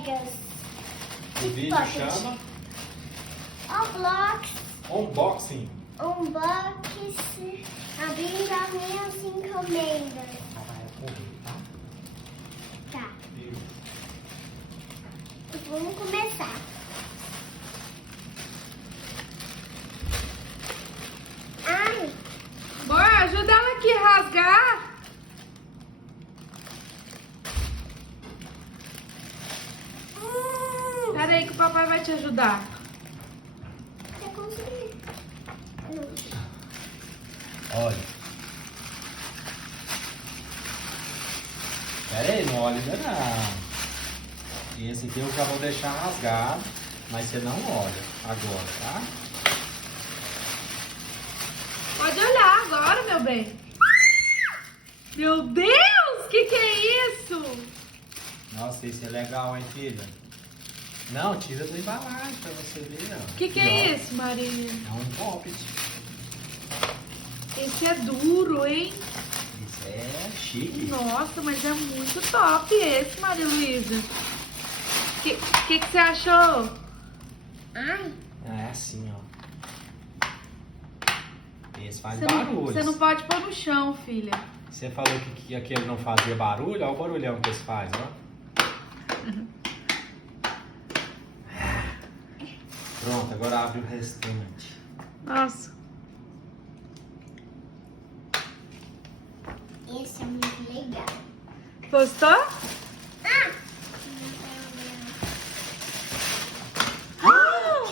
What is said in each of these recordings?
entregas. O vídeo chama Unboxing. Unboxing. Abrindo as minhas encomendas. Vai correr, tá? Tá, Isso. vamos começar. Ai, Amor, ajuda ela aqui a rasgar. Pera aí que o papai vai te ajudar. eu consegui. Olha. Pera aí, não olha ainda não. Esse aqui eu já vou deixar rasgado, mas você não olha agora, tá? Pode olhar agora, meu bem. Meu Deus, que é isso? Nossa, esse é legal, hein, filha? Não, tira da embalagem pra você ver, ó. Que é isso, Maria? É um poppet. Esse é duro, hein? Isso é chique. Nossa, mas é muito top esse, Maria Luísa. Que você achou? Ai, É assim, ó. Esse faz Você barulho. não pode pôr no chão, filha. Você falou que aquele não fazia barulho, olha o barulhão que esse faz, ó. Pronto, agora abre o restante. Nossa. esse é muito legal. Gostou? Ah!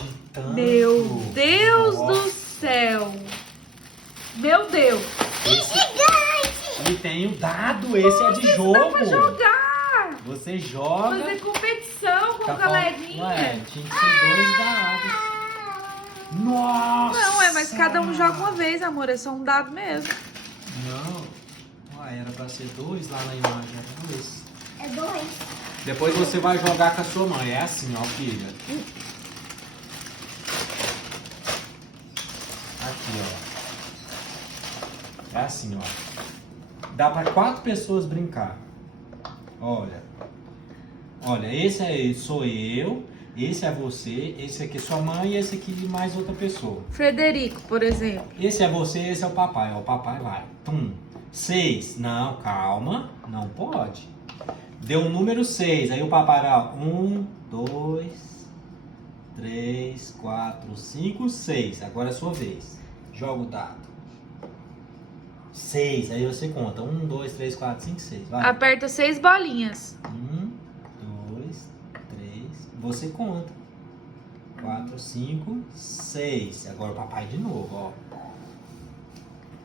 De tanto. Meu Deus do Nossa. céu. Meu Deus. Que gigante! E tem o dado, esse é de Dá jogo. pra jogar. Você joga. Fazer competição com tá o coleguinha. Ué, tinha que ser 2 dados. Nossa! Não, mas cada um joga uma vez, amor. É só um dado mesmo. Não. Ué, era pra ser 2 lá na imagem, era 2. É 2. Depois você vai jogar com a sua mãe. É assim, ó, filha. Aqui, ó. É assim, ó. Dá pra 4 pessoas brincar. Olha. Olha, esse é sou eu, esse é você, esse aqui é sua mãe e esse aqui mais outra pessoa. Frederico, por exemplo. Esse é você, esse é o papai. Ó, o papai vai. 6. Não, calma. Não pode. Deu um número 6. Aí o papai vai, ó. 1, 2, 3, 4, 5, 6. Agora é a sua vez. Joga o dado. 6. Aí você conta. 1, 2, 3, 4, 5, 6. Vai. Aperta 6 bolinhas. 1, 2, 3. Você conta. 4, 5, 6. Agora o papai de novo, ó.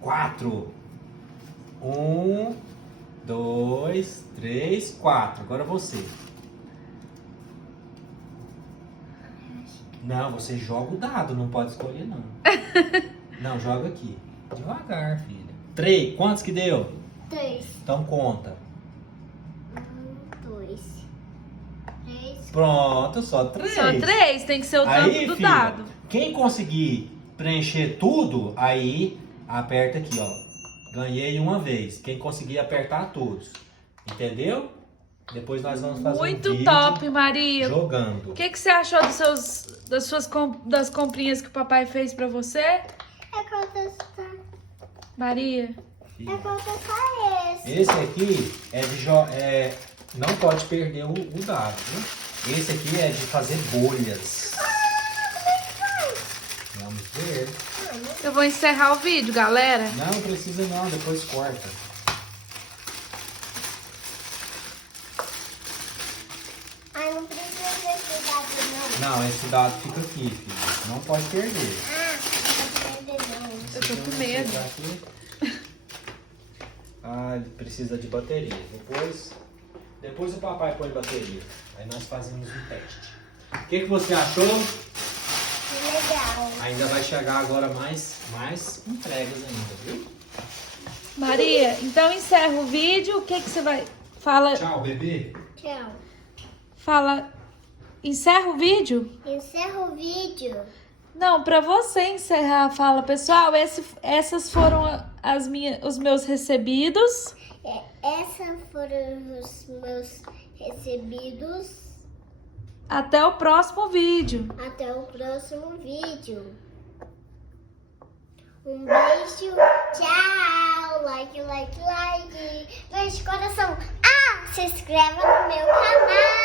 4. 1, 2, 3, 4. Agora você. Não, você joga o dado, não pode escolher, não. Não, joga aqui. Devagar, filha. 3. Quantos que deu? 3. Então conta. 1, 2, 3. Pronto, só 3. Só 3, tem que ser o tanto Aí, do filha, dado. quem conseguir preencher tudo, aí aperta aqui, ó. Ganhei uma vez. Quem conseguir apertar todos. Entendeu? Depois nós vamos fazer Muito um vídeo top, Maria. jogando. O que você achou das comprinhas que o papai fez pra você? É contestar. Maria? É contestar esse. Esse aqui é de não pode perder o dado, viu? Esse aqui é de fazer bolhas. Vamos ver. Eu vou encerrar o vídeo, galera. Não precisa não, depois corta. Ai, não precisa desse dado, não. Não, esse dado fica aqui, filho. Não pode perder. Ah, não pode perder, não. Eu tô com medo. Ah, ele precisa de bateria. Depois o papai põe bateria. Aí nós fazemos um teste. O que você achou? Que legal. Ainda vai chegar agora mais entregas ainda, viu? Maria, então encerra o vídeo. O que você vai... Fala... Tchau, bebê. Tchau. Fala... Encerra o vídeo? Encerra o vídeo. Não, pra você encerrar, fala, pessoal, essas foram os meus recebidos. Esses foram os meus recebidos. Até o próximo vídeo. Até o próximo vídeo. Um beijo, tchau, like, beijo de coração. Ah, se inscreva no meu canal.